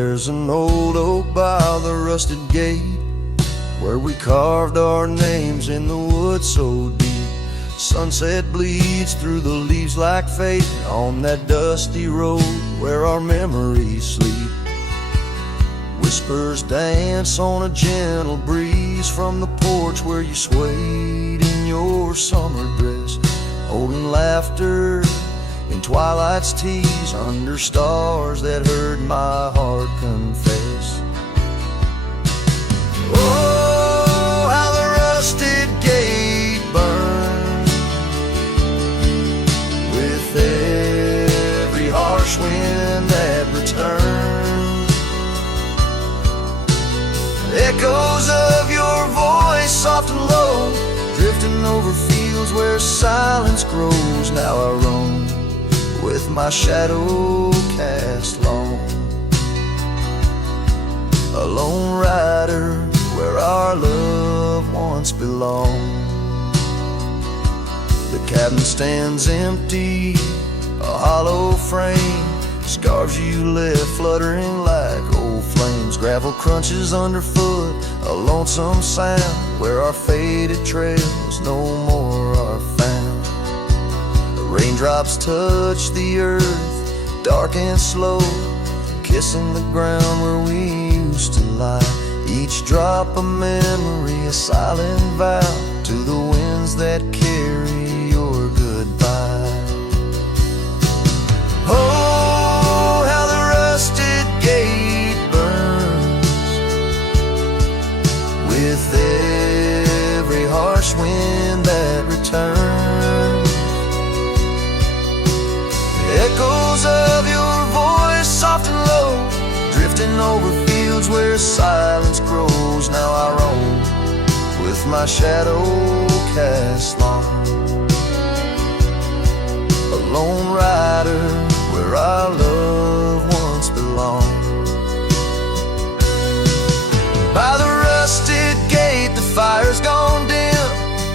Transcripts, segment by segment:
There's an old oak by the rusted gate where we carved our names in the wood so deep. Sunset bleeds through the leaves like fate on that dusty road where our memories sleep. Whispers dance on a gentle breeze from the porch where you swayed in your summer dress, holding laughter in twilight's tease under stars that heard my heart confess. Oh, how the rusted gate burns with every harsh wind that returns. Echoes of your voice, soft and low, drifting over fields where silence grows. Now I roam with my shadow cast long, a lone rider where our love once belonged. The cabin stands empty, a hollow frame, scarves you left fluttering like old flames. Gravel crunches underfoot, a lonesome sound where our faded trails no more are found. The raindrops touch the earth, dark and slow, kissing the ground where we used to lie. Each drop a memory, a silent vow to the winds that carry your goodbye. Oh, how the rusted gate burns with every harsh wind that returns. Echoes of your voice, soft and low, drifting over fields where silence grows. Now I roam with my shadow cast long, a lone rider where our love once belonged. By the rusted gate the fire's gone dim,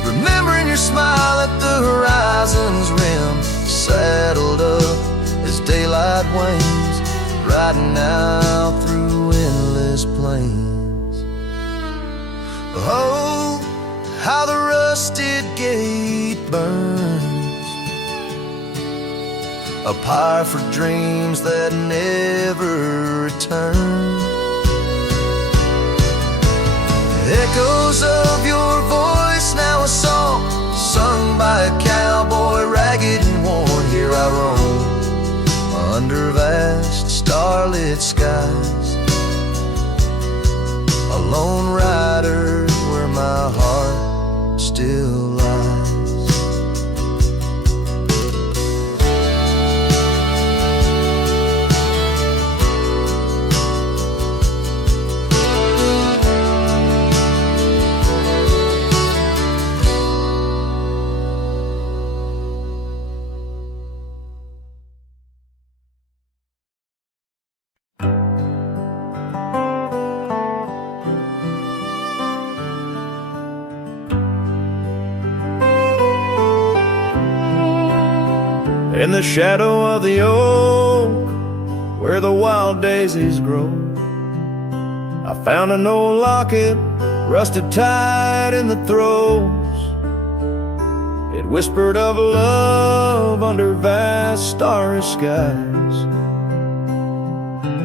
remembering your smile at the horizon's rim. Saddled up as daylight wanes, riding out through endless plains. Oh, how the rusted gate burns, a pyre for dreams that never return. Echoes of your voice, now a song sung by a cowboy, ragged and worn. Here I roam under vast starlit skies, a lone rider where my heart still lies. In the shadow of the oak, where the wild daisies grow, I found an old locket, rusted tight in the throes. It whispered of love under vast starry skies,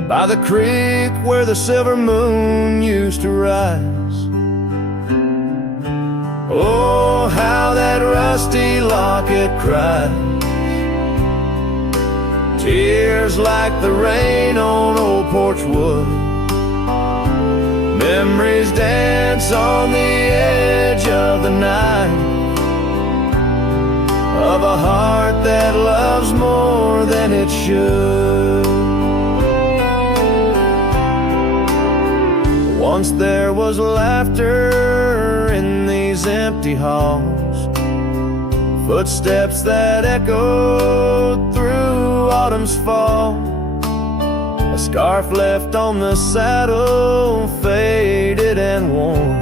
by the creek where the silver moon used to rise. Oh, how that rusty locket cried, tears like the rain on old porch wood. Memories dance on the edge of the night, of a heart that loves more than it should. Once there was laughter in these empty halls, footsteps that echoed through autumn's fall. A scarf left on the saddle, faded and worn,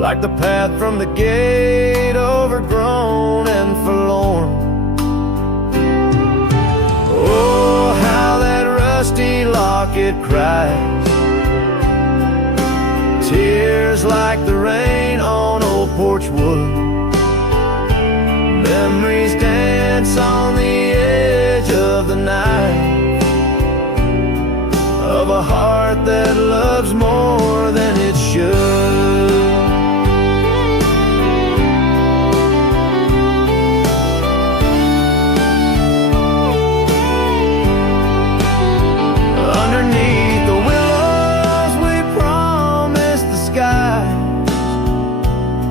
like the path from the gate, overgrown and forlorn. Oh, how that rusty locket Locket cries. Tears like the rain on old porch wood. Memories dance on the edge of the night, of a heart that loves more than it should. Underneath the willows we promised the sky,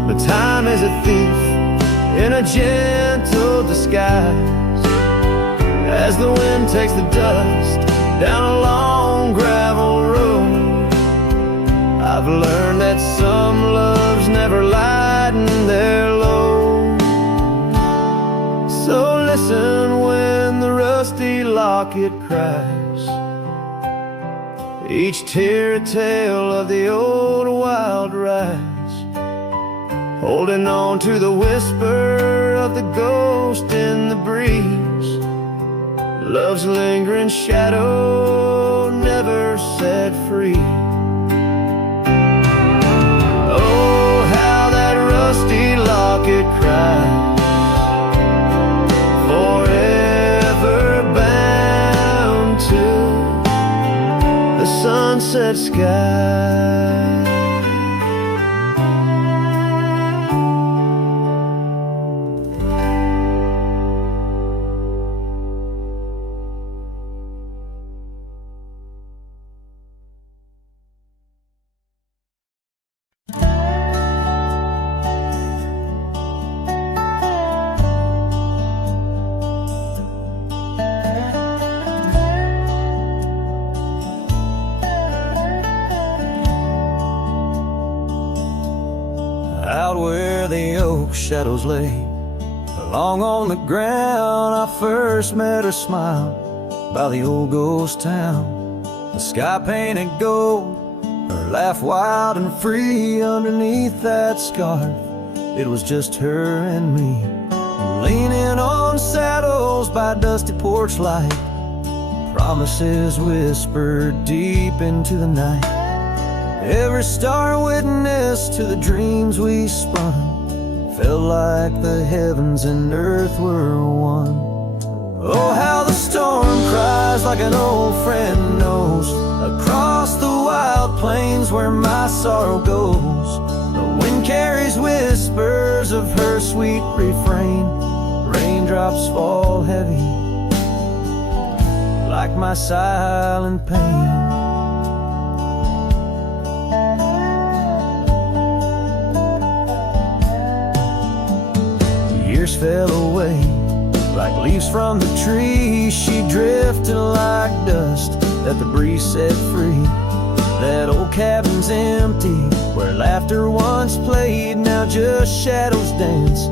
but time is a thief in a gentle disguise. As the wind takes the dust down a long gravel road, I've learned that some loves never lighten their load. So listen when the rusty locket cries, each tear a tale of the old wild rise, holding on to the whisper of the ghost in the breeze. Love's lingering shadow never set free. Oh, how that rusty locket cries, forever bound to the sunset sky. Out where the oak shadows lay, along on the ground I first met her smile, by the old ghost town. The sky painted gold, her laugh wild and free. Underneath that scarf, it was just her and me, leaning on saddles by dusty porch light, promises whispered deep into the night. Every star witness to the dreams we spun, felt like the heavens and earth were one. Oh, how the storm cries like an old friend knows, across the wild plains where my sorrow goes. The wind carries whispers of her sweet refrain. Raindrops fall heavy like my silent pain. Years fell away like leaves from the trees. She drifted like dust that the breeze set free. That old cabin's empty, where laughter once played. Now just shadows dance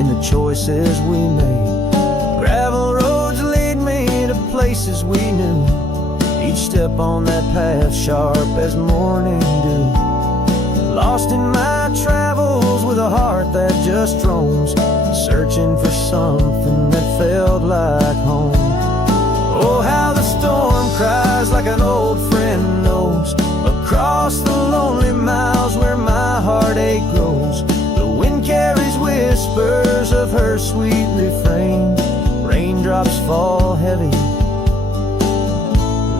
in the choices we made. Gravel roads lead me to places we knew, each step on that path sharp as morning dew. Lost in my travels with a heart that just roams, searching for something that felt like home. Oh, how the storm cries like an old friend knows, across the lonely miles where my heartache grows. The wind carries whispers of her sweet refrain. Raindrops fall heavy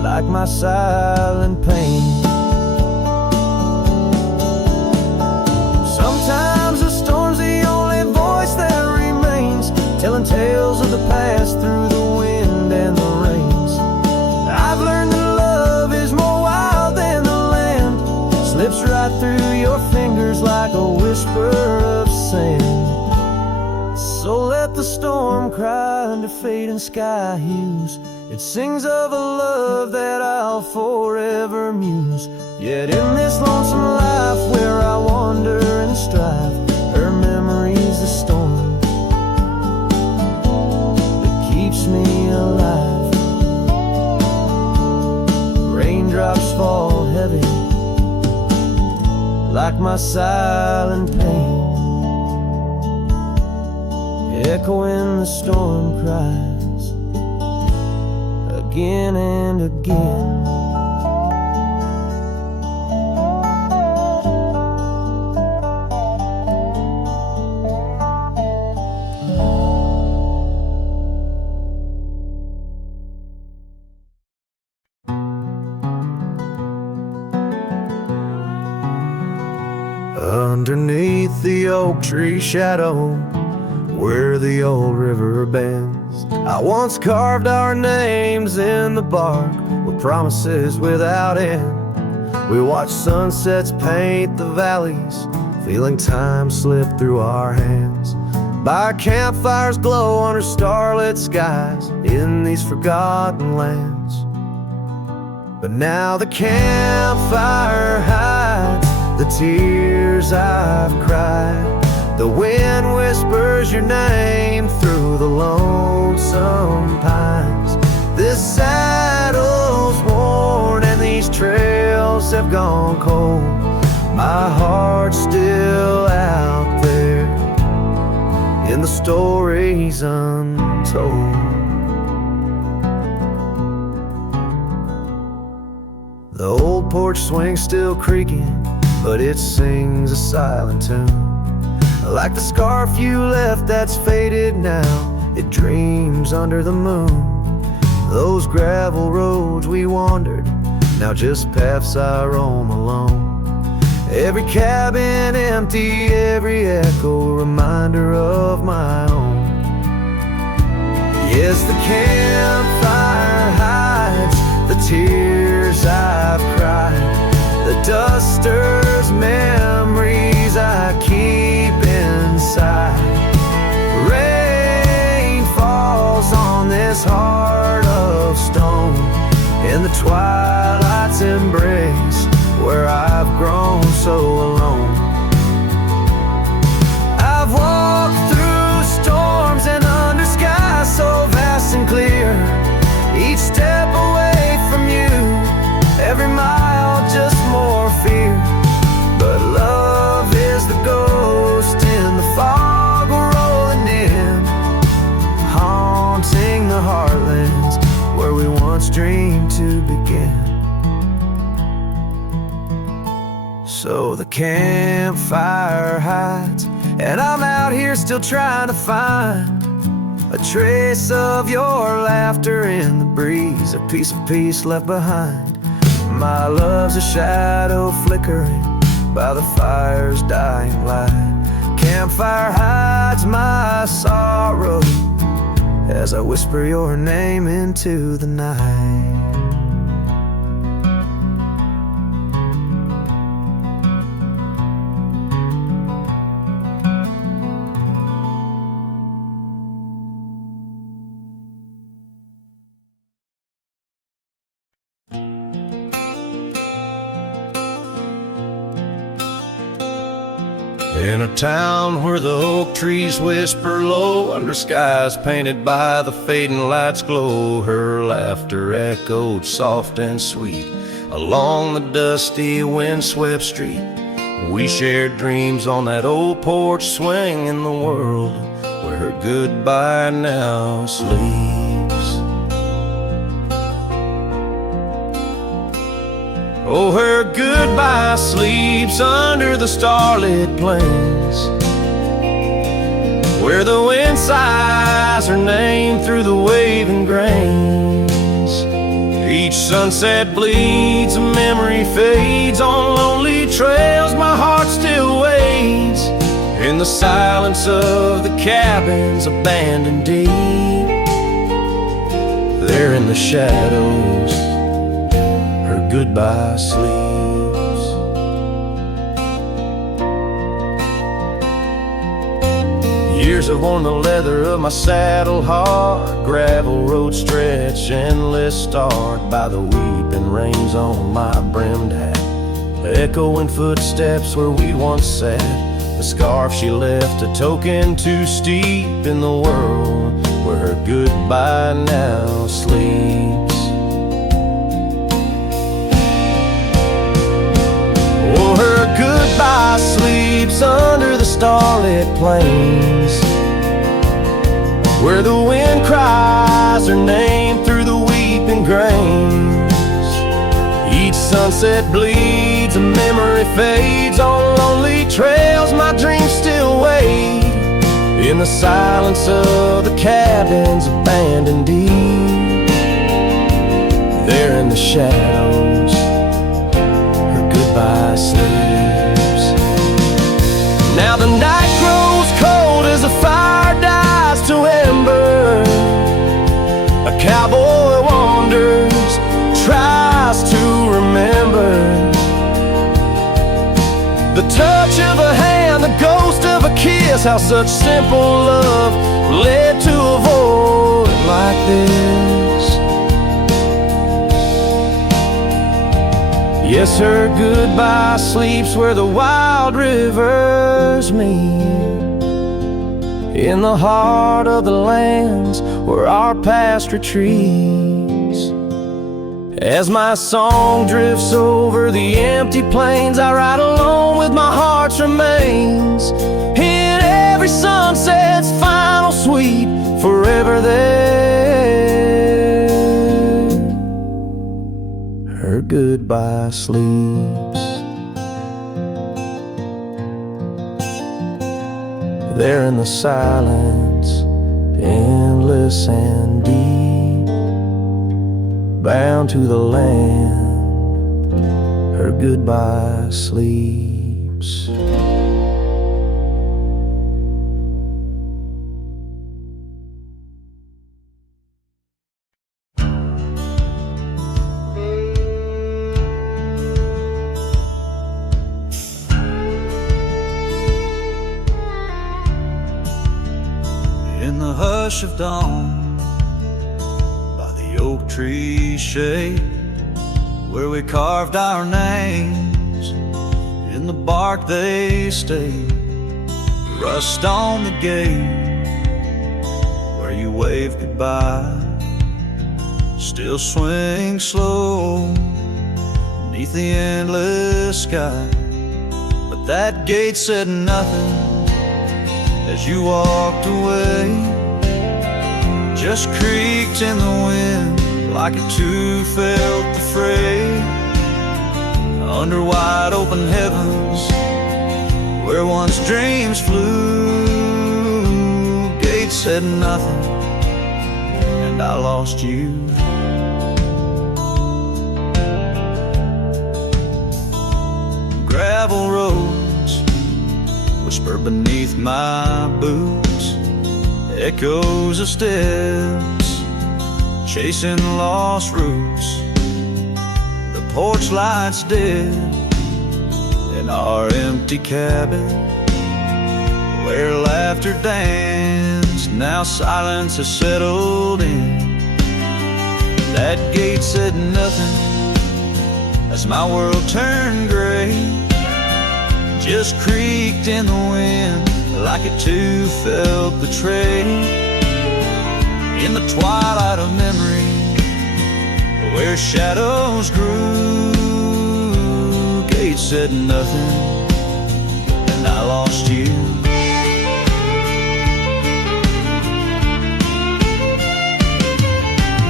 like my silent pain. Sometimes a storm's the only voice that remains, telling tales of the past through the wind and the rains. I've learned that love is more wild than the land, slips right through your fingers like a whisper of sand. So let the storm cry under fading sky hues. It sings of a love that I'll forever muse. Yet in this lonesome life where I wander and strive, her memory's the storm that keeps me alive. Raindrops fall heavy like my silent pain, echoing the storm cries again and again. underneath the oak tree shadow where the old river bends. I once carved our names in the bark with promises without end. We watched sunsets paint the valleys, feeling time slip through our hands. By campfires glow under starlit skies in these forgotten lands. But now the campfire hides the tears I've cried. The wind whispers your name through the lonesome pines. This saddle's worn and these trails have gone cold. My heart's still out there in the stories untold. The old porch swing's still creaking, but it sings a silent tune. Like the scarf you left that's faded now, it dreams under the moon. Those gravel roads we wandered, now just paths I roam alone. Every cabin empty, every echo a reminder of my own. Yes, the campfire hides the tears I've cried. The duster's memories I keep inside. Rain falls on this heart of stone in the twilight's embrace where I've grown so alone. I've walked through storms and under skies so vast and clear. Each step away from you, every mile just more fear. But love is the ghost in the fog rolling in, haunting the heartlands where we once dreamed to begin. So the campfire hides, and I'm out here still trying to find a trace of your laughter in the breeze, a piece of peace left behind. My love's a shadow flickering by the fire's dying light. Campfire hides my sorrow as I whisper your name into the night. In a town where the oak trees whisper low, under skies painted by the fading light's glow, her laughter echoed soft and sweet along the dusty windswept street. We shared dreams on that old porch swing in the world where her goodbye now sleeps. Oh, her goodbye sleeps under the starlit plains, where the wind sighs her name through the waving grains. Each sunset bleeds, a memory fades on lonely trails. My heart still waits in the silence of the cabins abandoned deep. There in the shadows goodbye sleeps. Years have worn the leather of my saddle hard. Gravel roads stretch endless, starred by the weeping rains on my brimmed hat. Echoing footsteps where we once sat. The scarf she left a token too steep in the world where her goodbye now sleeps. Her goodbye sleeps under the starlit plains, where the wind cries her name through the weeping grains. Each sunset bleeds, a memory fades on lonely trails. My dreams still wait in the silence of the cabins abandoned deep. There in the shadows goodbye sleeps. the night grows cold as the fire dies to ember. A cowboy wanders, tries to remember the touch of a hand, the ghost of a kiss, how such simple love led to a void like this. Yes, her goodbye sleeps where the wild rivers meet, in the heart of the lands where our past retreats. As my song drifts over the empty plains, I ride alone with my heart's remains, in every sunset's final sweep, forever there. Her goodbye sleeps there in the silence, endless and deep, bound to the land. Her goodbye sleeps. In the hush of dawn, by the oak tree shade, where we carved our names, in the bark they stayed. Rust on the gate, where you waved goodbye, still swing slow beneath the endless sky. But that gate said nothing as you walked away, just creaked in the wind like it too felt the fray. Under wide open heavens, where once dreams flew, gate said nothing, and I lost you. Gravel roads whisper beneath my boots, echoes of steps chasing lost roots. The porch lights dead in our empty cabin, where laughter danced, now silence has settled in. That gate said nothing as my world turned gray, just creaked in the wind like it too felt betrayed. In the twilight of memory, where shadows grew, gate said nothing, and I lost you.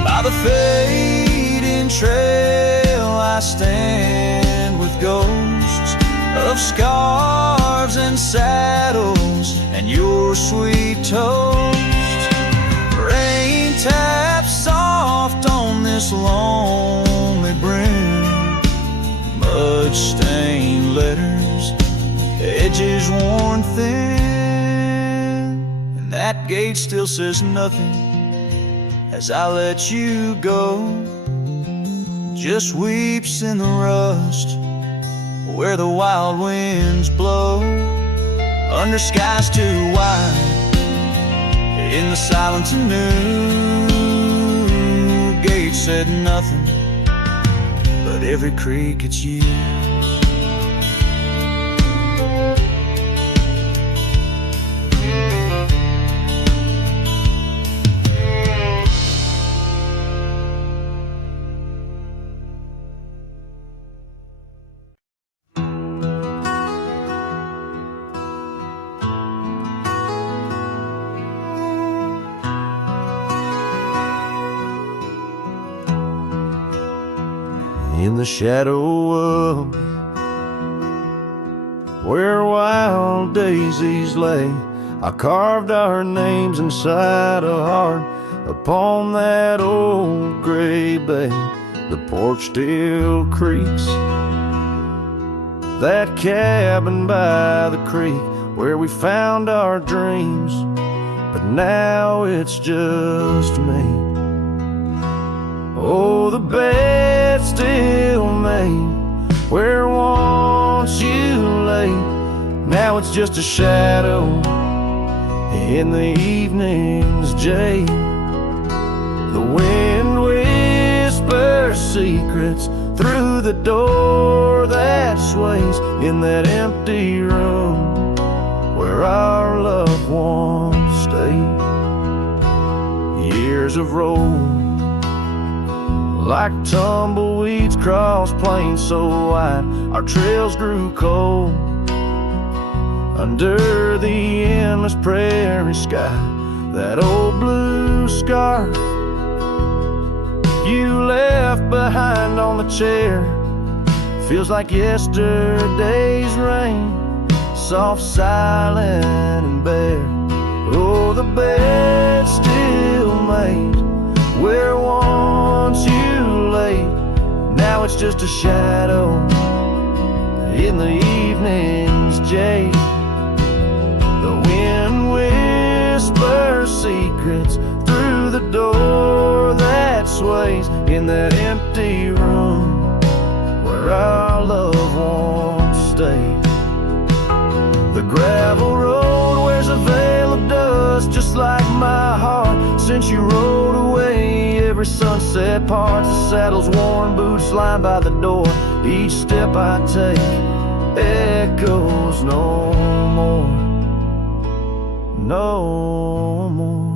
By the fading trail I stand with ghosts of scarves and saddles and your sweet toast. Rain taps soft on this lonely brim, mud-stained letters, edges worn thin, and that gate still says nothing as I let you go. Just weeps in the rust where the wild winds blow, under skies too wide, in the silence anew. Gate said nothing, but every creak it's you. In the shadow of where wild daisies lay, I carved our names inside a heart upon that old gray bay. The porch still creaks, that cabin by the creek where we found our dreams, but now it's just me. Oh, the bed still made where once you lay, now it's just a shadow in the evening's jade. The wind whispers secrets through the door that sways in that empty room where our loved ones stayed. Years have rolled like tumbleweeds cross plains so wide, our trails grew cold under the endless prairie sky. That old blue scarf you left behind on the chair feels like yesterday's rain, soft, silent, and bare. Oh, the bed still made where once you lay, now it's just a shadow in the evening's jade. The wind whispers secrets through the door that sways in that empty room where our loved ones stayed. The gravel road wears a veil of dust just like my heart since you rode away. Every sunset parts, the saddle's worn, boots lined by the door. Each step I take echoes no more, no more.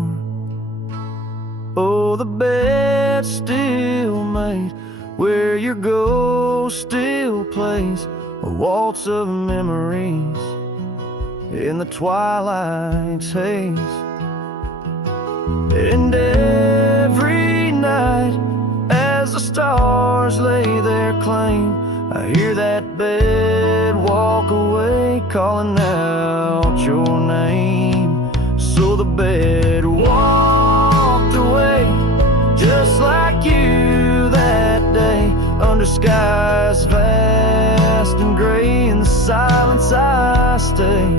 Oh, the bed still made where your ghost still plays a waltz of memories in the twilight's haze. And every night as the stars lay their claim, I hear that bed walk away calling out your name. So the bed walked away just like you that day, under skies vast and gray. In the silence I stay,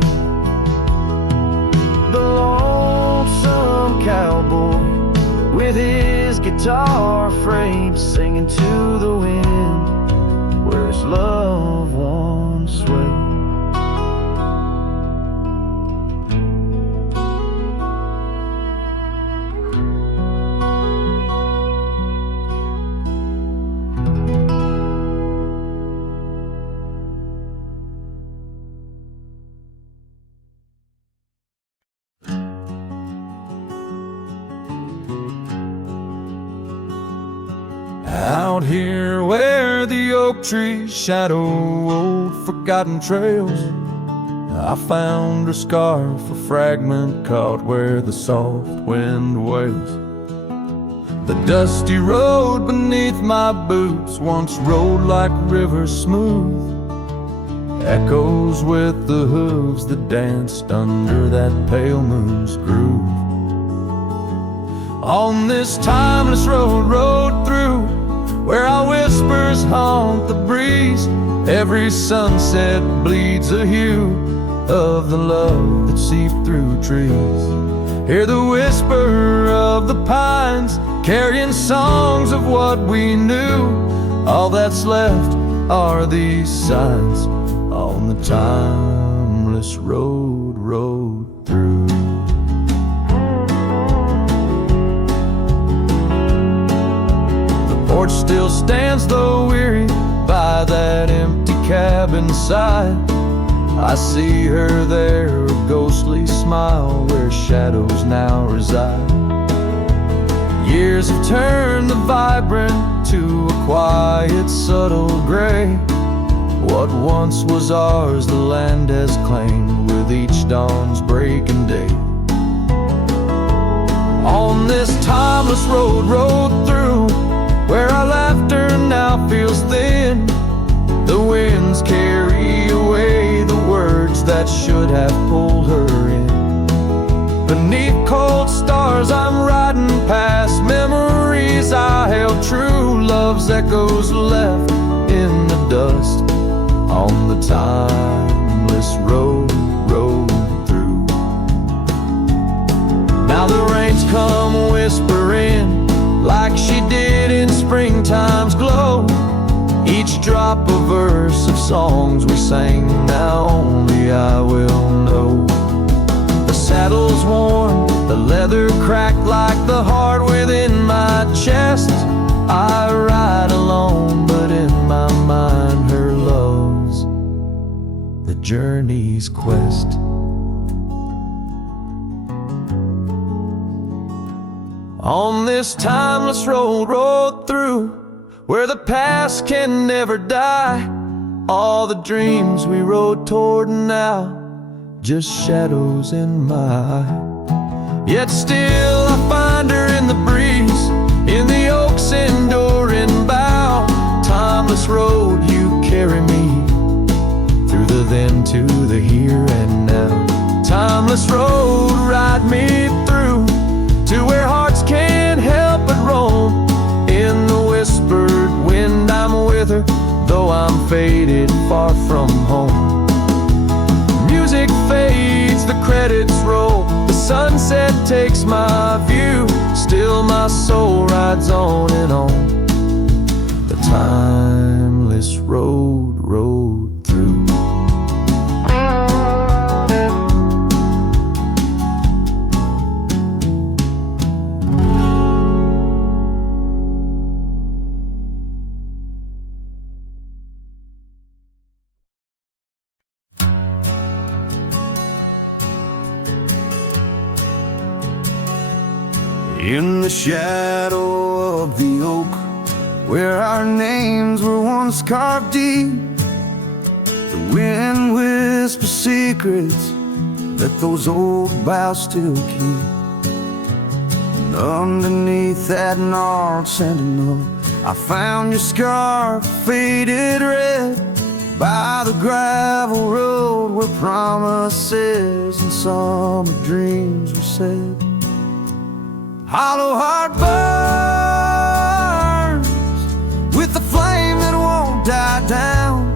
the lonesome cowboy with his guitar frayed, singing to the wind where his loved ones sway. Out here where the oak trees shadow old forgotten trails, I found a scarf, a fragment caught where the soft wind wails. The dusty road beneath my boots once rolled like rivers smooth, echoes with the hooves that danced under that pale moon's groove. On this timeless road rode through, where our whispers haunt the breeze, every sunset bleeds a hue of the love that seeped through trees. Hear the whisper of the pines carrying songs of what we knew. All that's left are these signs on the timeless road rode through. Porch still stands though weary by that empty cabin side. I see her there, a ghostly smile where shadows now reside. Years have turned the vibrant to a quiet, subtle gray. What once was ours the land has claimed with each dawn's breaking day. On this timeless road rode through, where our laughter now feels thin, the winds carry away the words that should have pulled her in. Beneath cold stars I'm riding past memories I held true, love's echoes left in the dust on the timeless road drop a verse of songs we sang. Now only I will know. The saddle's worn, the leather cracked like the heart within my chest. I ride alone, but in my mind her love's the journey's quest. On this timeless road, rode through where the past can never die. All the dreams we rode toward now, just shadows in my eye. Yet still I find her in the breeze, in the oak's enduring bough. Timeless road, you carry me through the then to the here and now. Timeless road, ride me through to where hearts can't help but roam. In the whispered wind I'm with her, though I'm faded far from home. Music fades, the credits roll, the sunset takes my view. Still my soul rides on and on, the timeless road, rode through. In the shadow of the oak, where our names were once carved deep, the wind whispers secrets that those old boughs still keep. And underneath that gnarled sentinel, I found your scarf faded red by the gravel road where promises and summer dreams were said. Hollow heart burns with the flame that won't die down.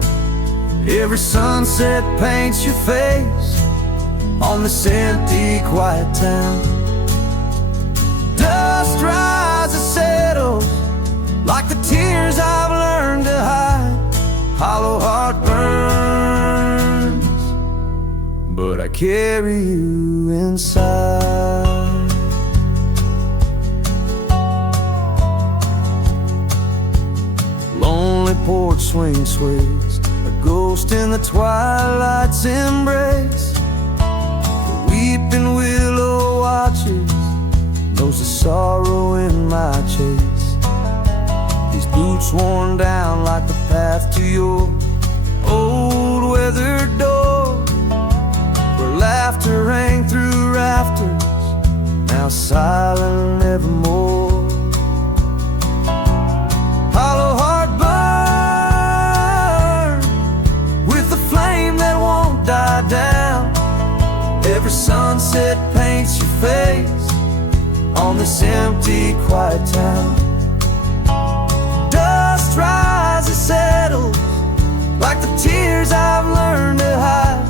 Every sunset paints your face on this empty, quiet town. Dust rises, settles like the tears I've learned to hide. Hollow heart burns, but I carry you inside. Lonely porch swing sways, a ghost in the twilight's embrace. The weeping willow watches, knows the sorrow in my chase. These boots worn down like the path to your old weathered door, where laughter rang through rafters, now silent evermore. Hollow heart burn with the flame that won't die down. Every sunset paints your face on this empty, quiet town. Dust rises, settles like the tears I've learned to hide.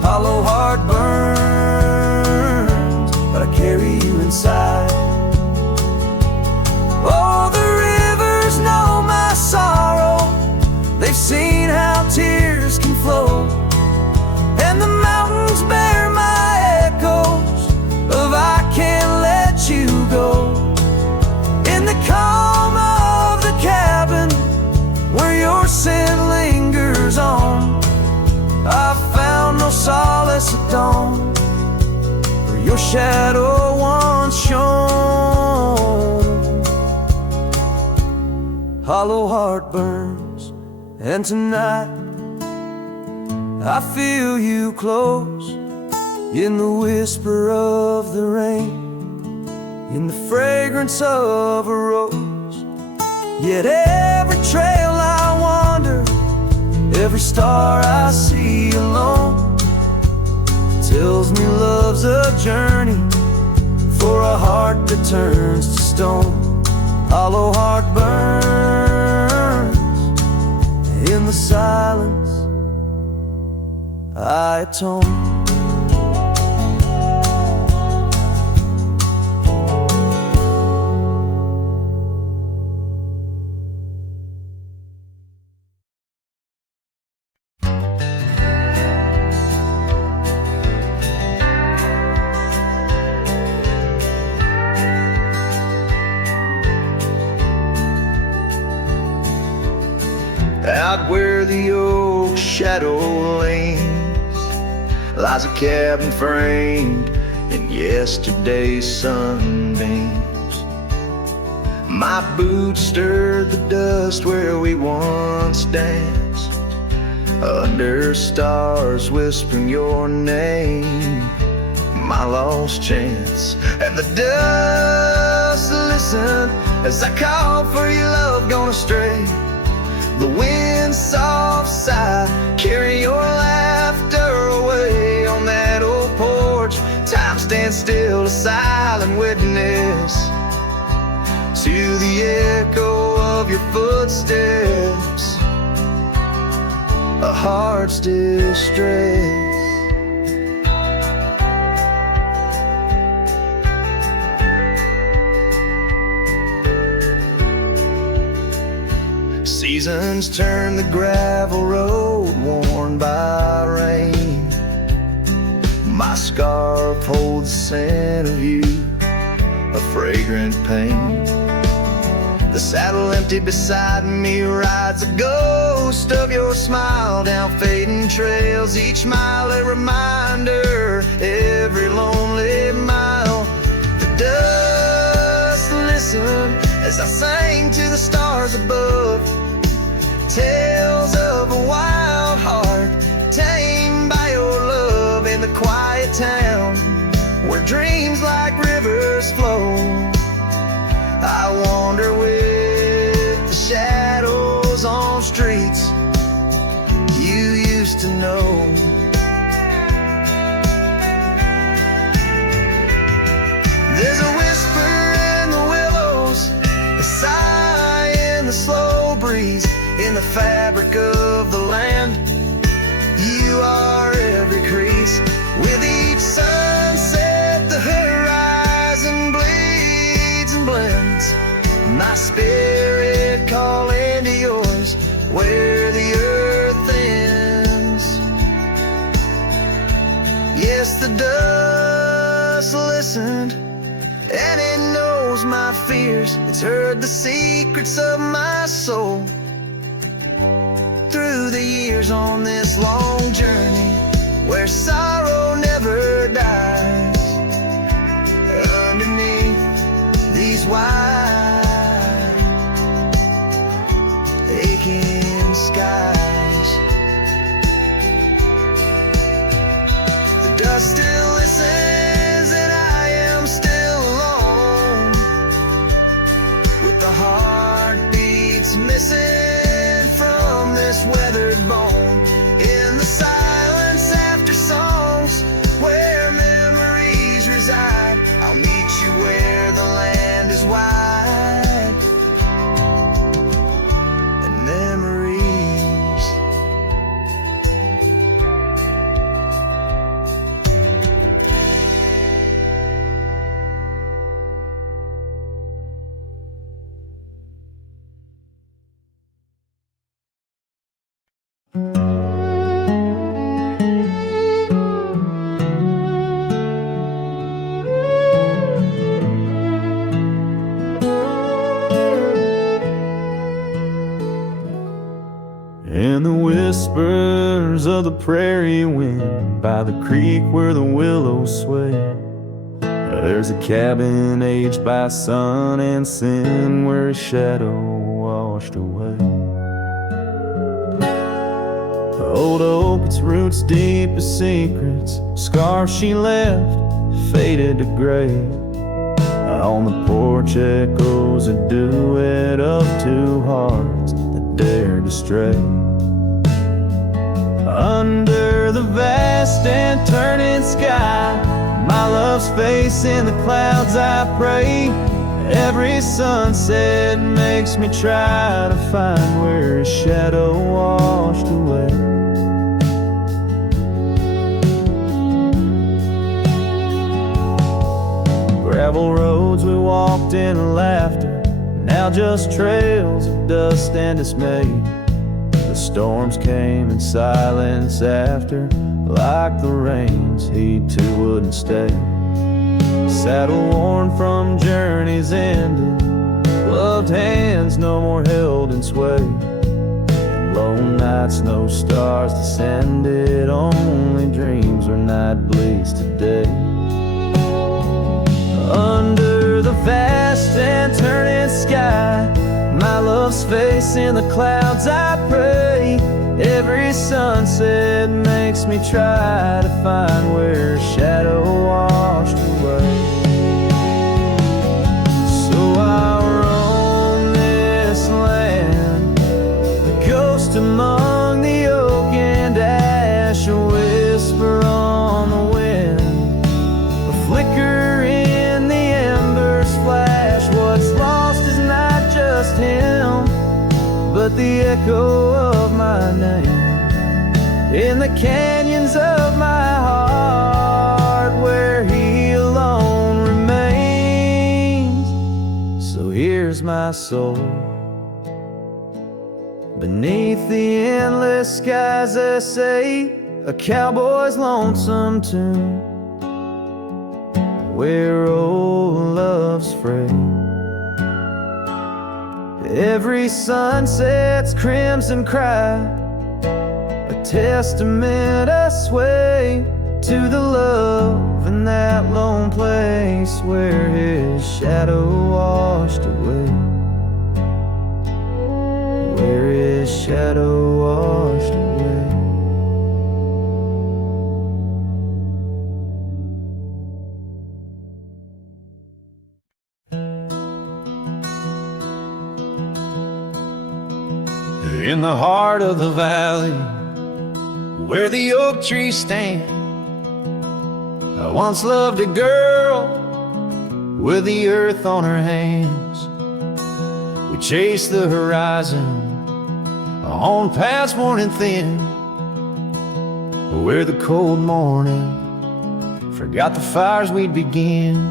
Hollow heart burns, but I carry you inside. Oh, the rivers know my sorrow, they've seen how tears can flow, and the mountains bear my echoes of I can't let you go. In the calm of the cabin where your scent lingers on, I found no solace at dawn, where your shadow once shone. Hollow heart burns, and tonight I feel you close, in the whisper of the rain, in the fragrance of a rose. Yet every trail I wander, every star I see alone, tells me love's a journey for a heart that turns to stone. Hollow heart burns, in the silence I atone. Beside where the oak shadow leans lies a cabin framed in yesterday's sunbeams. My boots stirred the dust where we once danced, under stars whispering your name, my lost chance. And the dust listened as I called for your love gone astray. The wind's soft sigh carry your laughter away. On that old porch, time stands still, a silent witness to the echo of your footsteps, a heart's distress. Seasons turn the gravel road worn by rain. My scarf holds the scent of you, a fragrant pain. The saddle empty beside me rides a ghost of your smile down fading trails. Each mile a reminder, every lonely mile. The dust listened as I sang to the stars above, tales of a wild heart tamed by your love. In the quiet town where dreams like rivers flow, I wander with the shadows on streets you used to know. There's a whisper in the willows, a sigh in the slow breeze, in the fabric of the land. You are every crease. With each sunset the horizon bleeds and blends, my spirit calling to yours where the earth ends. Yes, the dust listened and it knows my fears. It's heard the secrets of my soul through the years on this long journey where sorrow never dies. Underneath these wide aching skies, the dust still listens and I am still alone, with the heartbeats missing from this weathered bone. In the silence after songs where memories reside, I'll meet you where the land is wide and memories. In the whispers of the prairie wind, by the creek where the willows sway, there's a cabin aged by sun and sin, where a shadow washed away. The old oak, its roots deep as secrets, scarf she left faded to gray. On the porch echoes a duet of two hearts that dared to stray. Under the vast and turning sky, my love's face in the clouds I pray. Every sunset makes me try to find where his shadow washed away. Gravel roads we walked in laughter, now just trails of dust and dismay. The storms came in silence after, like the rains, he too wouldn't stay. Saddle worn from journeys ended, gloved hands no more held in sway. And Lone nights, no stars descended, only dreams where night bleeds today. Under the vast and turning sky, my love's face in the clouds I pray. Every sunset makes me try to find where shadow washed away. So I roam this land, a ghost among the oak and ash, a whisper on the wind, a flicker in the embers flash. What's lost is not just him, but the echo of my name in the canyons of my heart, where he alone remains. So here's my soul beneath the endless skies that say a cowboy's lonesome tune, where old love's frayed. Every sunset's crimson cry, a testament I sway to the love in that lone place where his shadow washed away, where his shadow washed away. In the heart of the valley, where the oak trees stand, I once loved a girl with the earth on her hands. We chased the horizon on past morning thin, where the cold morning forgot the fires we'd begin.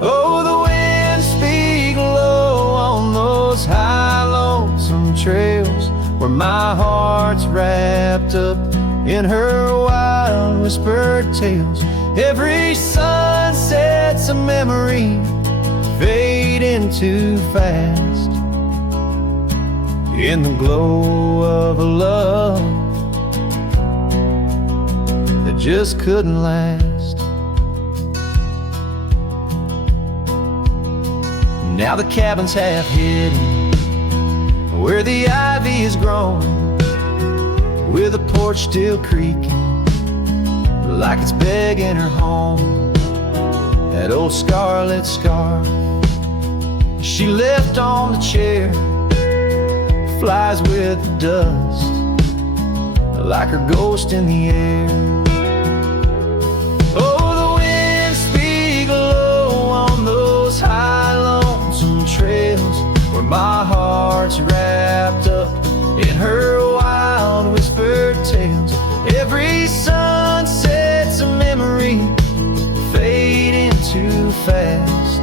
Oh, the winds speak low on those high lonesome trails, where my heart's wrapped up in her wild whispered tales. Every sunset's a memory fading too fast, in the glow of a love that just couldn't last. Now the cabin's half hidden, where the ivy is grown, with the porch still creaking like it's begging her home. That old scarlet scarf she left on the chair flies with the dust like her ghost in the air. Oh, the winds speak low on those high lonesome trails, where my heart's wrapped up in her wild whispered tales. Every sunset's a memory fading too fast,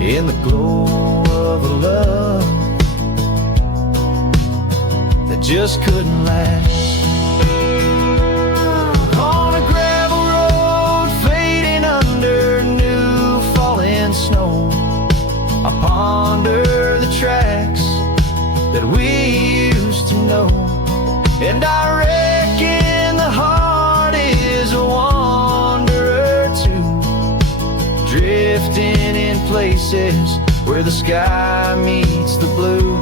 in the glow of a love that just couldn't last. On a gravel road fading under new falling snow, I ponder the tracks that we used to know, and I reckon the heart is a wanderer too, drifting in places where the sky meets the blue.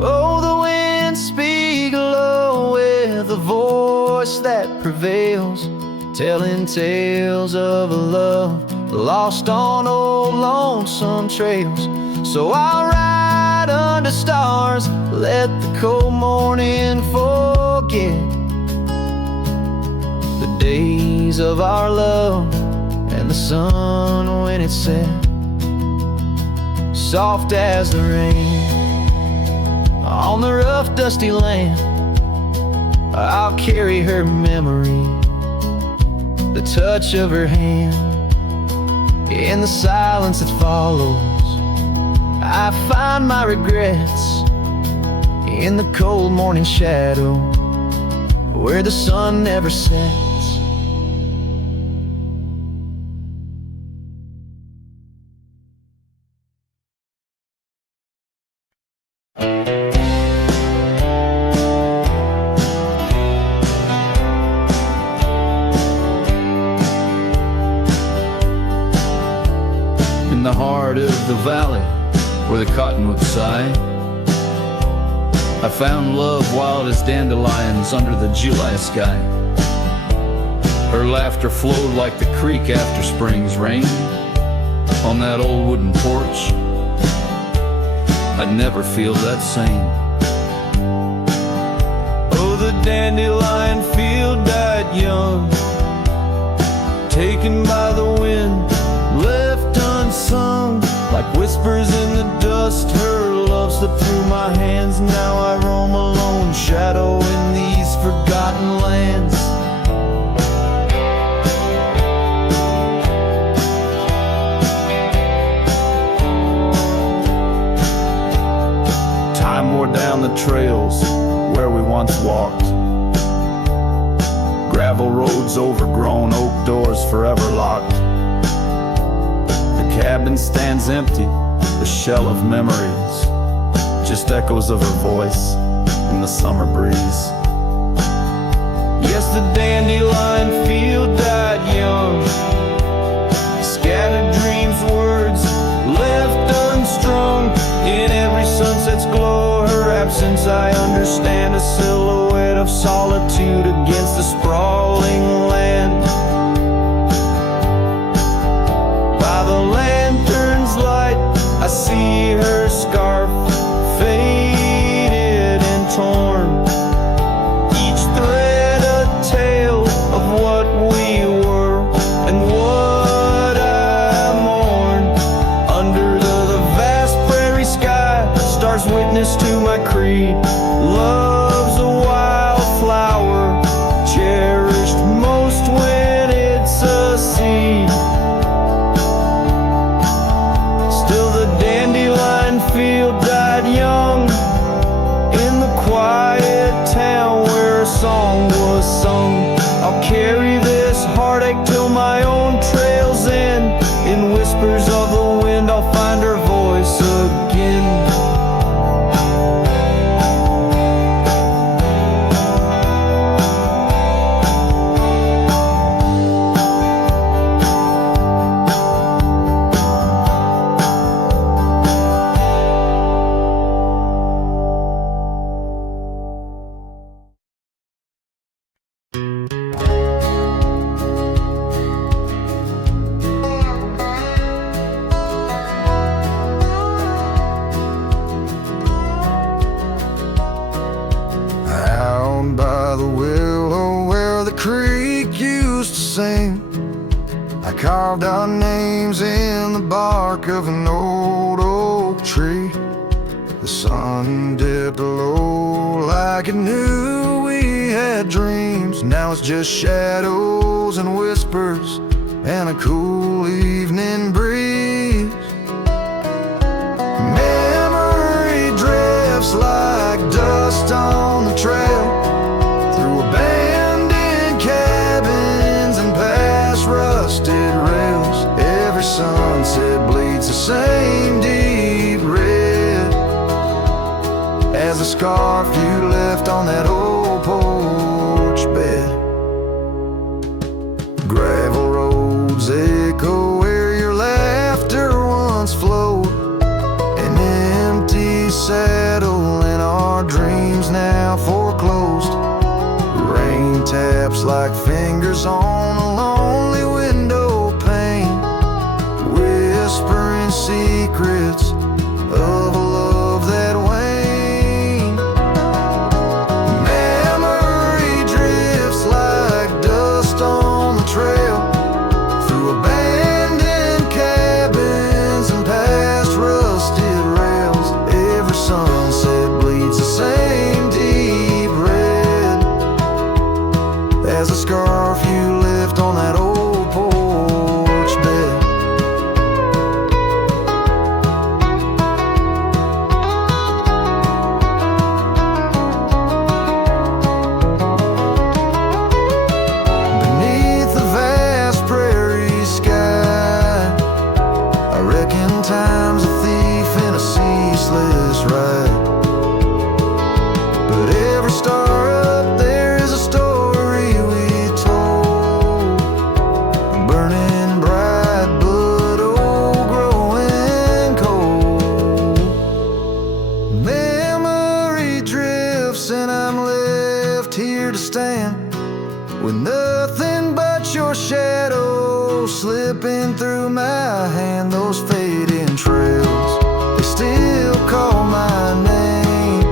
Oh, the winds speak low with a voice that prevails, telling tales of a love lost on old lonesome trails. So I'll ride under stars, let the cold morning forget the days of our love and the sun when it set, soft as the rain on the rough dusty land. I'll carry her memory, the touch of her hand, in the silence that follows. I find my regrets in the cold morning shadow, where the sun never sets. the valley where the cottonwoods sigh. I found love wild as dandelions under the July sky. Her laughter flowed like the creek after spring's rain. On that old wooden porch, I'd never feel that same. Oh, the dandelion field died young, taken by the wind, left unsung. Like whispers in the dust, her love slipped through my hands. Now I roam alone, shadow in these forgotten lands. Time wore down the trails where we once walked. Gravel roads overgrown, oak doors forever locked. The cabin stands empty, the shell of memories, just echoes of her voice in the summer breeze. Yes, the dandelion field died young, scattered dreams, words left unstrung. In every sunset's glow, her absence I understand, a silhouette of solitude against the sprawling land. By the lantern's light, I see her scarf, faded and torn, each thread a tale of what we were and what I mourn. Under the vast prairie sky, stars witness to my creed. Love's a wildflower, cherished most when it's a seed. Still the dandelion field died young in the quiet town where a song was sung. I'll carry this heartache till my own trails end. In whispers of the wind, I'll find her voice again. Out by the willow where the creek used to sing, I carved our names in the bark of an old oak tree. The sun dipped low like it knew we had dreams. Now it's just shadows and whispers and a cool evening breeze. Memory drifts like dust on the trail, through abandoned cabins and past rusted rails. Every sunset bleeds the same deep red as the scarf you left on that old porch bed. Gravel roads echo where your laughter once flowed, an empty saddle and our dreams now foreclosed. Rain taps like fingers on a lonely window pane, whispering secrets of a love that waned. Memory drifts like dust on the trail, through abandoned cabins and past rusted rails. Every sunset bleeds the same deep red as a scarf you left stand with nothing but your shadow slipping through my hand. Those fading trails, they still call my name,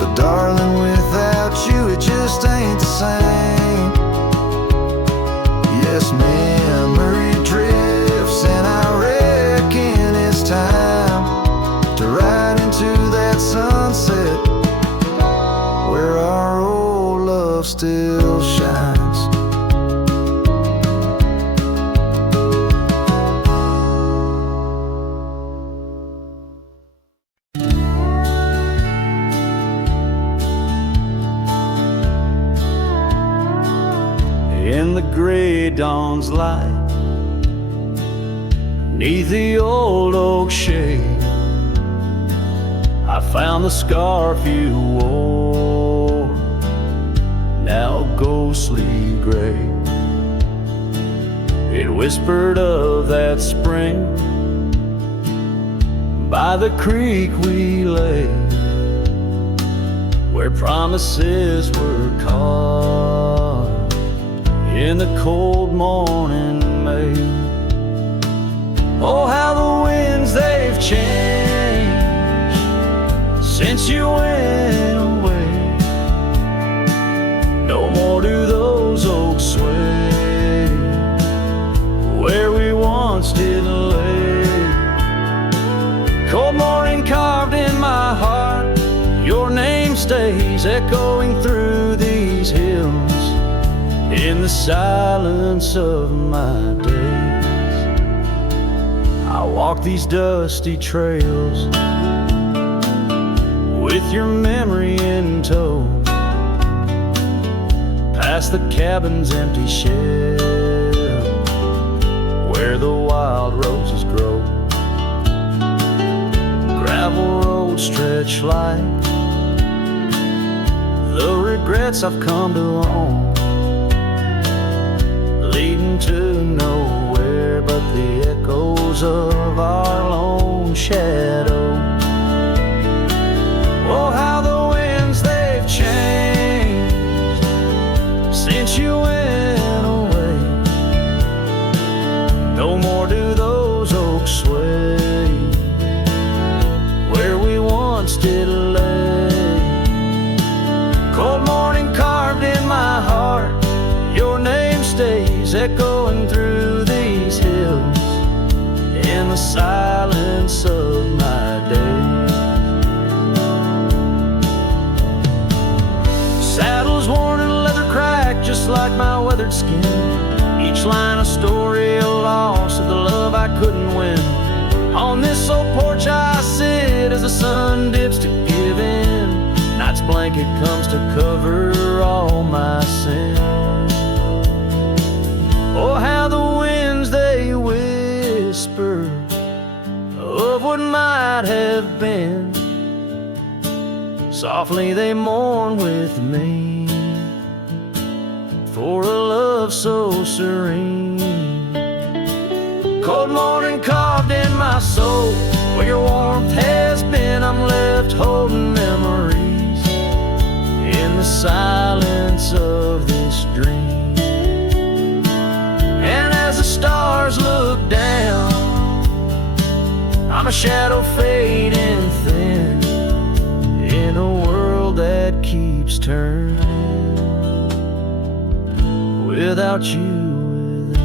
but darling, without you it just ain't the same. Yes, memory drifts, and I reckon it's time to ride into that sunset where our old love still shines. In the gray dawn's light, 'neath the old oak shade, I found the scarf you wore, now ghostly gray. It whispered of that spring by the creek we lay, where promises were carved in the cold morning May. Oh, how the winds they've changed since you went away. No more do those oaks sway where we once did lay. Cold morning carved in my heart, your name stays echoing through these hills in the silence of my days. I walk these dusty trails with your memory in tow, past the cabin's empty shell where the wild roses grow. Gravel roads stretch like the regrets I've come to own, leading to nowhere but the echoes of our lone shadow. Oh, how the winds they've changed since you went away. No more do those oaks sway where we once did lay. Cold morning carved in my heart, your name stays echoing through these hills in the silence of my days. Saddles worn and leather cracked just like my weathered skin, each line a story, a loss of the love I couldn't win. On this old porch I sit as the sun dips to give in, night's blanket comes to cover all my sin. Oh, how the winds they whisper of what might have been, softly they mourn with me for a love so serene. Cold morning carved in my soul, where your warmth has been, I'm left holding memories in the silence of this dream. And as the stars look down, I'm a shadow fading thin in a world that keeps turning without you within.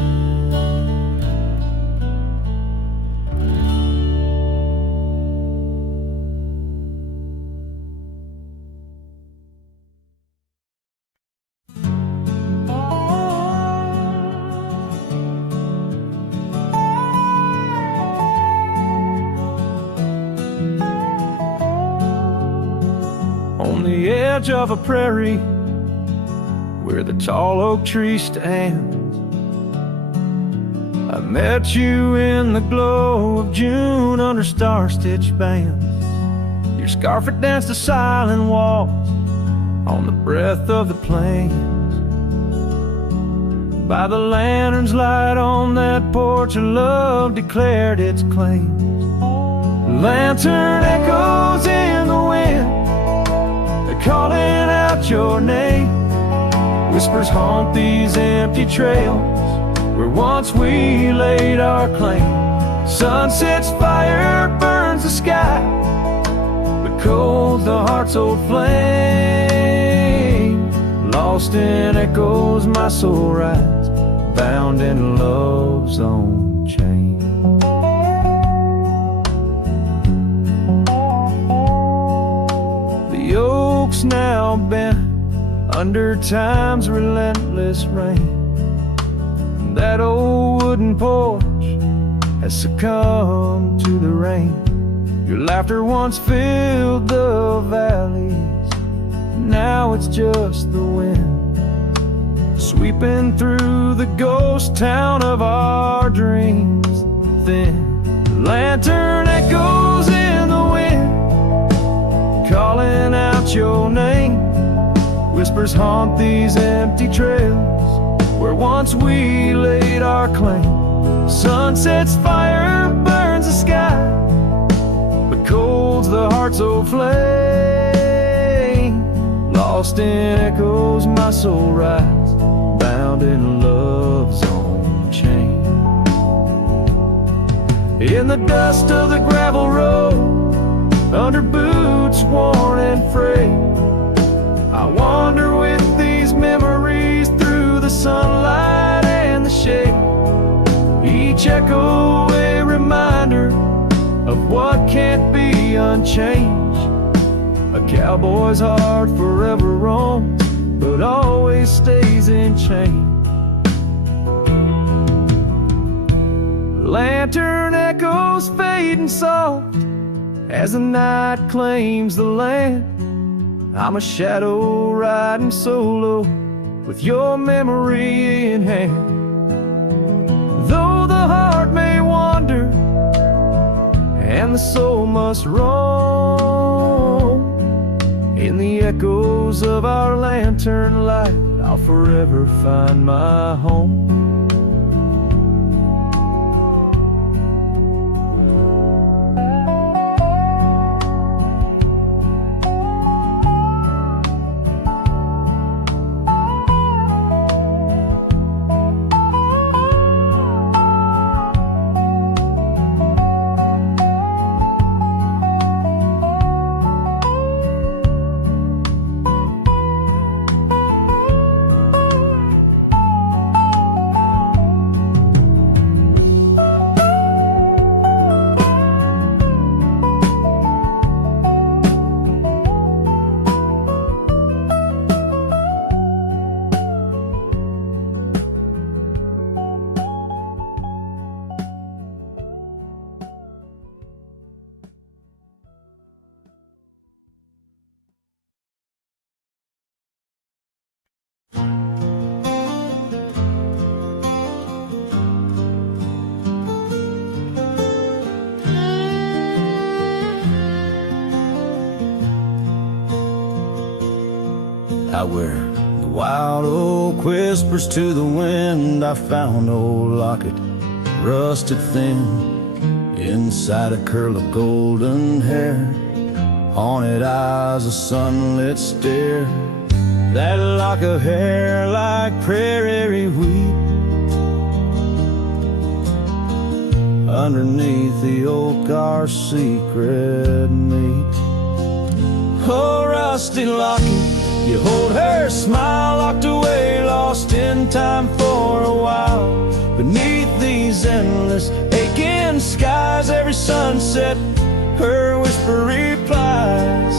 On the edge of a prairie where the tall oak tree stands, I met you in the glow of June under star-stitched bands. Your scarf had danced a silent waltz on the breath of the plains. By the lantern's light on that porch, a love declared its claims. The lantern echoes in the wind, calling out out your name. Whispers haunt these empty trails where once we laid our claim. Sunset's fire burns the sky, but cold the heart's old flame. Lost in echoes my soul rides, bound in love's own chain. The oak's now bent under time's relentless rain. That old wooden porch has succumbed to the rain. Your laughter once filled the valleys, now it's just the wind sweeping through the ghost town of our dreams. Thin lantern echoes in the wind, calling out your name. Whispers haunt these empty trails where once we laid our claim. Sunset's fire burns the sky, but cold's the heart's old flame. Lost in echoes my soul rides, bound in love's own chain. In the dust of the gravel road, under boots worn and frayed, I wander with these memories through the sunlight and the shade. Each echo a reminder of what can't be unchanged. A cowboy's heart forever roams, but always stays in chain. Lantern echoes fading soft as the night claims the land. I'm a shadow riding solo with your memory in hand. Though the heart may wander and the soul must roam, in the echoes of our lantern light I'll forever find my home. Out where the wild oak whispers to the wind, I found old Locket, rusted thin, inside a curl of golden hair, haunted eyes, a sunlit stare. That lock of hair like prairie wheat, underneath the oak our secret meet. Oh, rusty Locket, you hold her smile locked away, lost in time for a while. Beneath these endless aching skies, every sunset her whisper replies.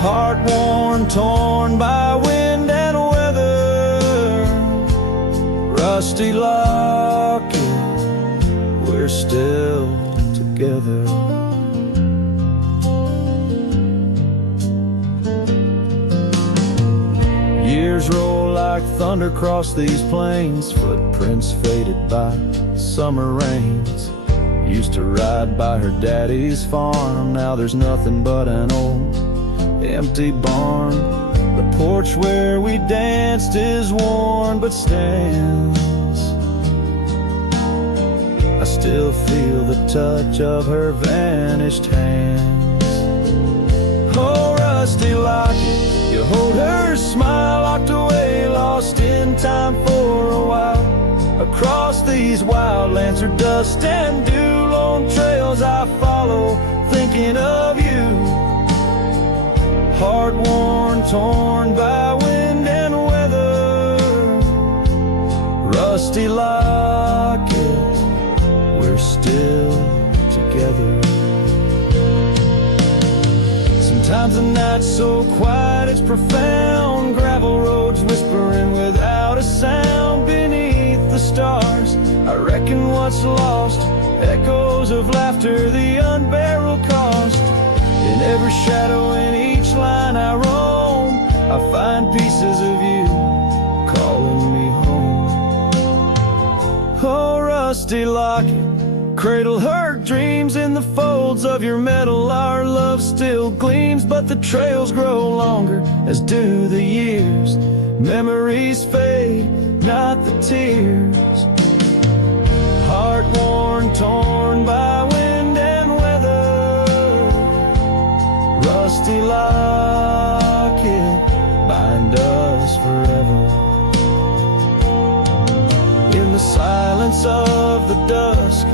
Heart worn, torn by wind and weather, rusty Locket, we're still together. Years roll like thunder across these plains, footprints faded by summer rains. Used to ride by her daddy's farm, now there's nothing but an old empty barn. The porch where we danced is worn but stands. I still feel the touch of her vanished hands. Oh, rusty Locket, you hold smile locked away, lost in time for a while. Across these wildlands are dust and dew, lone trails I follow, thinking of you. Heart worn, torn by wind and weather, rusty locket, we're still together. Sometimes the night's so quiet it's profound, gravel roads whispering without a sound beneath the stars. I reckon what's lost, echoes of laughter, the unbearable cost. In every shadow, in each line I roam, I find pieces of you calling me home. Oh, rusty locket, cradle her dreams in the folds of your metal. Our love still gleams, but the trails grow longer, as do the years. Memories fade, not the tears. Heart worn, torn by wind and weather, rusty locket, bind us forever. In the silence of the dusk,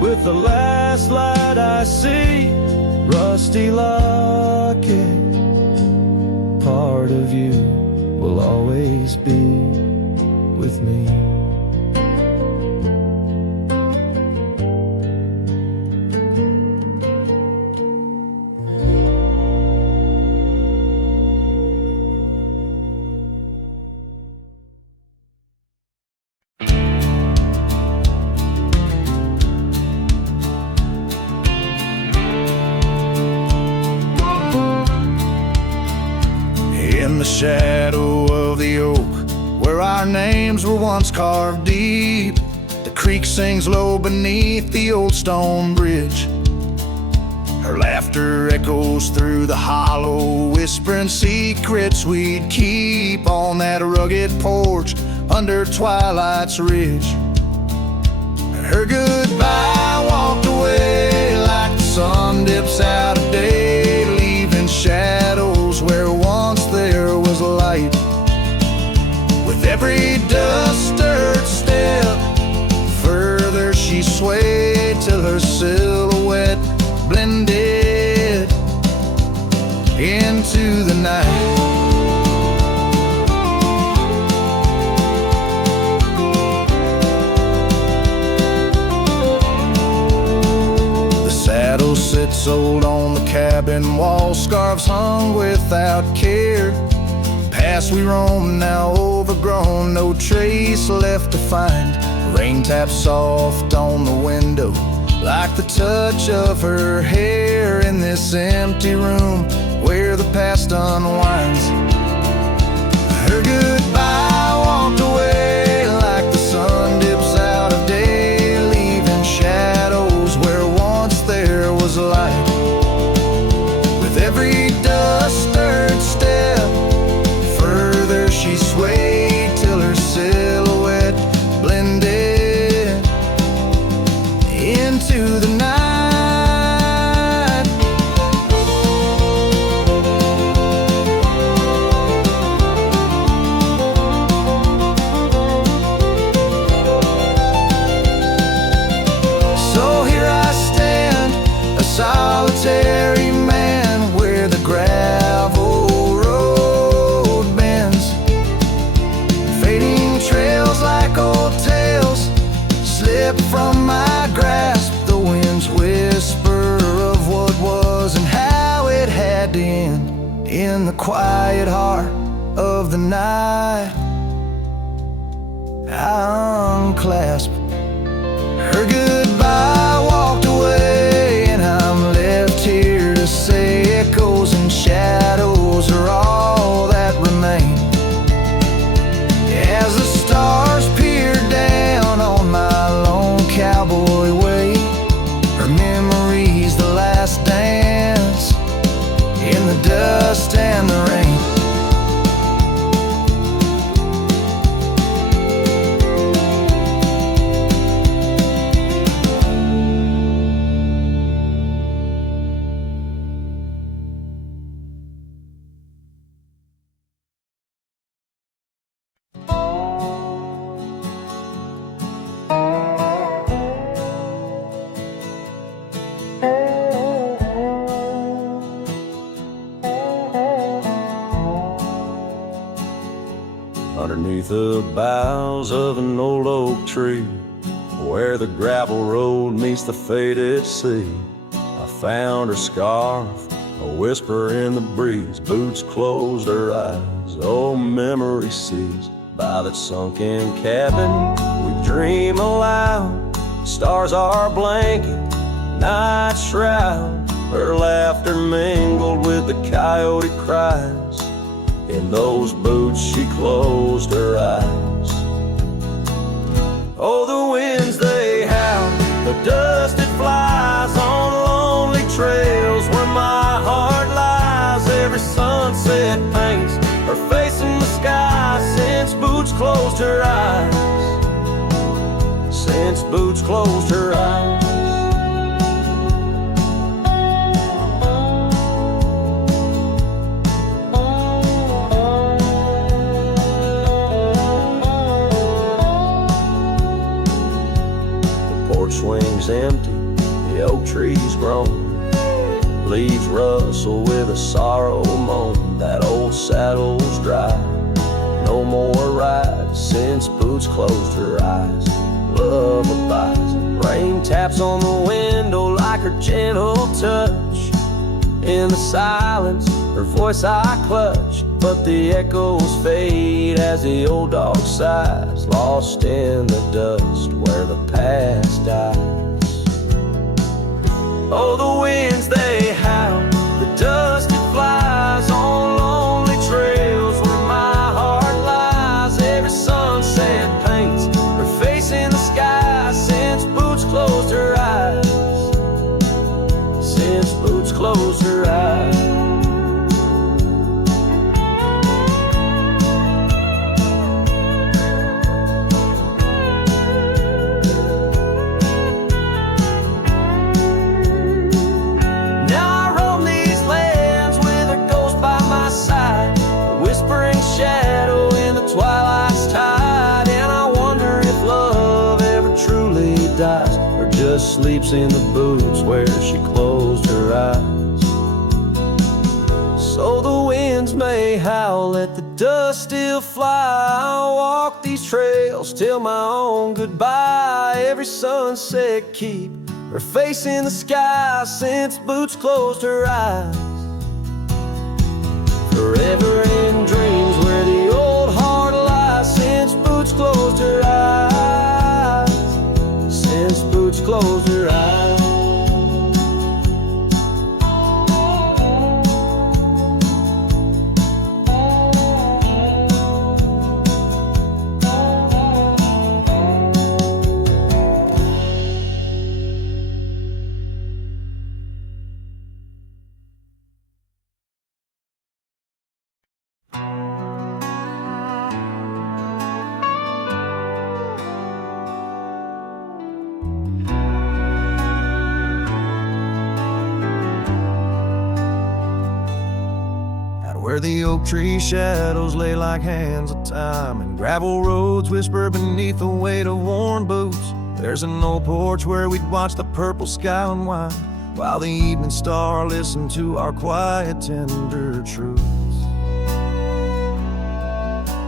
with the last light I see, rusty locket, part of you will always be with me. In the shadow of the oak, where our names were once carved deep, the creek sings low beneath the old stone bridge. Her laughter echoes through the hollow, whispering secrets we'd keep on that rugged porch under twilight's ridge. Her goodbye walked away like the sun dips out of day, leaving shadows where once there was light. With every dust-stirred step, further she swayed till her silhouette blended into the night. The saddle sits old on the cabin wall, scarves hung without care. Past we roam, now overgrown, no trace left to find. Rain taps soft on the window, like the touch of her hair in this empty room where the past unwinds. Her goodbye walked away like the sun dips out of day, leaving shadows where once there was light. With every dust-stirred step, further she swayed till her silhouette blended into the night. So here I stand, a solitary man, where the gravel road bends. Fading trails like old tales slip from my grasp, the wind's whisper of what was and how it had to end. In the quiet heart of the night, I unclasp her goodbye, walked away, and I'm left here to say echoes and shadows are all that remain. As the stars peer down on my lone cowboy way, her memory's the last dance in the dust and the rain. underneath the boughs of an old oak tree, where the gravel road meets the faded sea. I found her scarf, a whisper in the breeze. Boots closed her eyes, oh memory seized. By that sunken cabin, we dream aloud. Stars are blanket, night shroud. Her laughter mingled with the coyote cries. In those boots she closed her eyes. Oh, the winds they howl, the dust it flies on lonely trails where my heart lies. Every sunset paints her face in the sky since Boots closed her eyes. Since Boots closed her eyes. The porch swings empty, the oak tree's grown. Leaves rustle with a sorrow moan. That old saddle's dry, no more rides since Boots closed her eyes. Love abides, rain taps on the window like her gentle touch. In the silence, her voice I clutch, but the echoes fade as the old dog sighs, lost in the dust where the past dies. Oh, the winds they howl, the dust it flies on lonely trails where my heart lies. Every sunset paints her face in the sky since Boots closed her eyes. Since Boots closed her eyes. Sleeps in the boots where she closed her eyes. So the winds may howl, let the dust still fly. I'll walk these trails till my own goodbye. Every sunset keep her face in the sky since Boots closed her eyes. Forever in dreams where the old heart lies since Boots closed her eyes. Since Boots closed her eyes. Where the oak tree shadows lay like hands of time, and gravel roads whisper beneath the weight of worn boots. There's an old porch where we'd watch the purple sky unwind, while the evening star listened to our quiet, tender truths.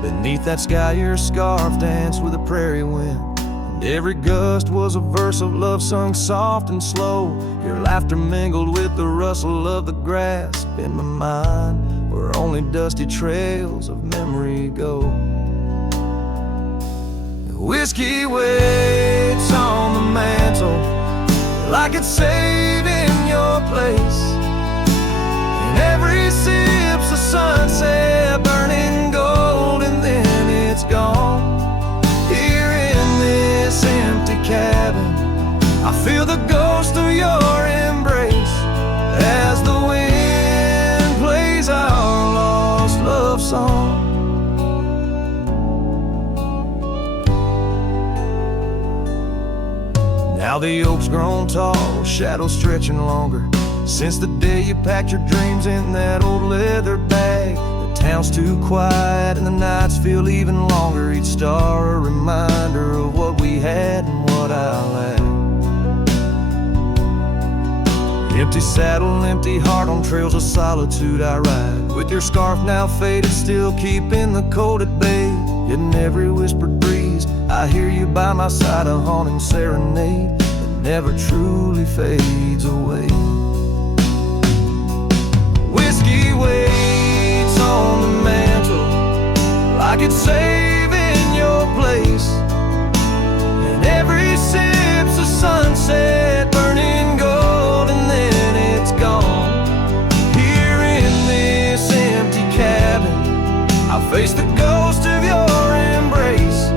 Beneath that sky your scarf danced with the prairie wind, and every gust was a verse of love sung soft and slow. Your laughter mingled with the rustle of the grass in my mind, where only dusty trails of memory go. Whiskey waits on the mantle like it's saving your place, and every sip's a sunset burning gold, and then it's gone. Here in this empty cabin, I feel the ghost of your embrace as the wind plays our lost love song. Now the oak's grown tall, shadows stretching longer, since the day you packed your dreams in that old leather bag. The town's too quiet and the nights feel even longer, each star a reminder of what we had and what I lacked. Empty saddle, empty heart, on trails of solitude I ride, with your scarf now faded, still keeping the cold at bay. Yet in every whispered breeze I hear you by my side, a haunting serenade that never truly fades away. Whiskey waits on the mantle like it's saving your place, and every sip's a sunset burning gold, and then it's gone. Here in this empty cabin I face the ghost of your embrace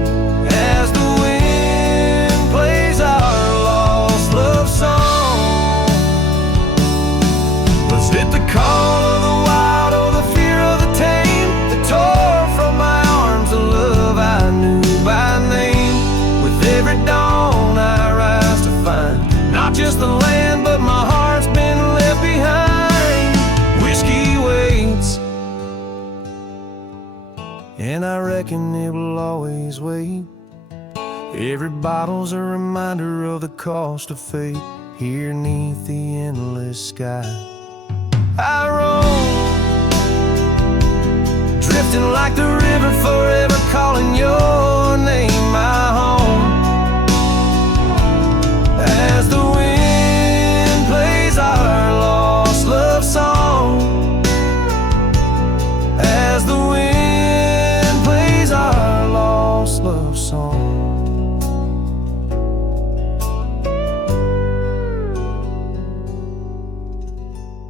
as the wind plays our lost love song. Was it the call of the wild or the fear of the tame that tore from my arms the love I knew by name? With every dawn I rise to find not just the land, but my heart's been left behind. Whiskey waits, and I reckon it will always wait. Every bottle's a reminder of the cost of fate here 'neath the endless sky. I roam